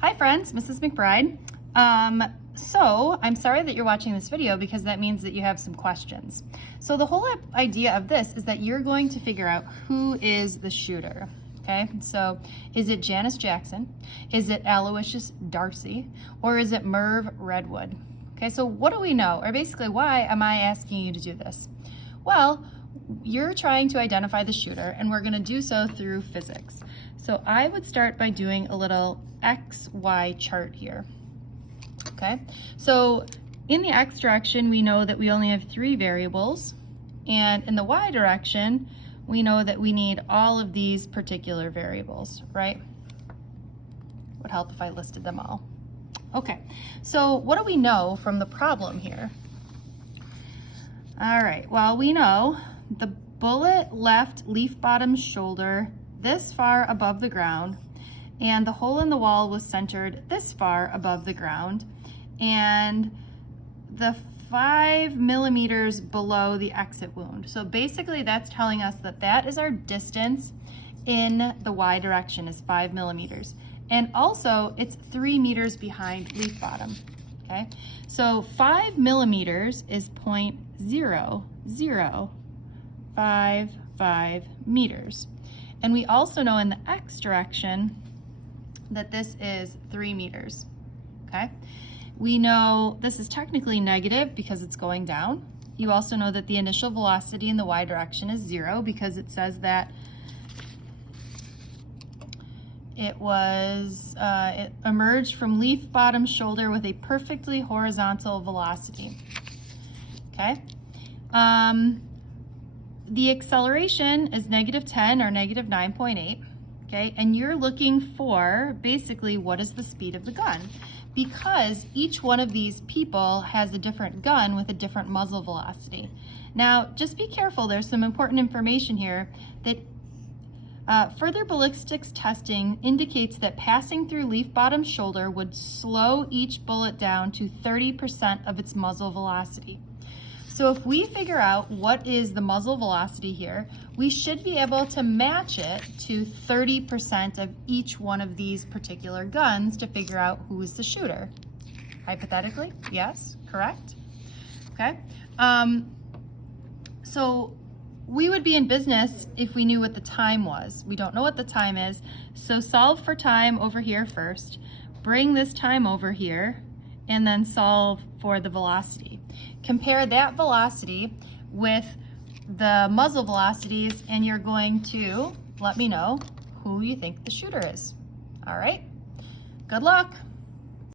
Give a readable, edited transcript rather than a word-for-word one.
Hi friends, Mrs. McBride. So I'm sorry that you're watching this video because that means that you have some questions. So the whole idea of this is that you're going to figure out who is the shooter. Okay, so is it Janice Jackson? Is it Aloysius Darcy? Or is it Merv Redwood? Okay, so what do we know? Or basically, why am I asking you to do this? Well, you're trying to identify the shooter, and we're going to do so through physics. So I would start by doing a little XY chart here. Okay, so in the X direction, we know that we only have 3 variables, and in the Y direction, we know that we need all of these particular variables, right? Would help if I listed them all. Okay, so what do we know from the problem here? All right, well, we know the bullet left leaf bottom shoulder this far above the ground, and the hole in the wall was centered this far above the ground, and the 5 millimeters below the exit wound. So basically that's telling us that that is our distance in the Y direction, is 5 millimeters. And also it's 3 meters behind leaf bottom, okay? So 5 millimeters is 0.0055 meters. And we also know in the X direction that this is 3 meters, okay? We know this is technically negative because it's going down. You also know that the initial velocity in the Y direction is 0 because it says that it emerged from leaf bottom shoulder with a perfectly horizontal velocity, okay? The acceleration is -10 or -9.8, okay? And you're looking for basically what is the speed of the gun, because each one of these people has a different gun with a different muzzle velocity. Now, just be careful, there's some important information here that further ballistics testing indicates that passing through leaf bottom shoulder would slow each bullet down to 30% of its muzzle velocity. So if we figure out what is the muzzle velocity here, we should be able to match it to 30% of each one of these particular guns to figure out who is the shooter. Hypothetically, yes, correct? Okay. So we would be in business if we knew what the time was. We don't know what the time is, so solve for time over here first, bring this time over here, and then solve for the velocity. Compare that velocity with the muzzle velocities, and you're going to let me know who you think the shooter is. All right, good luck.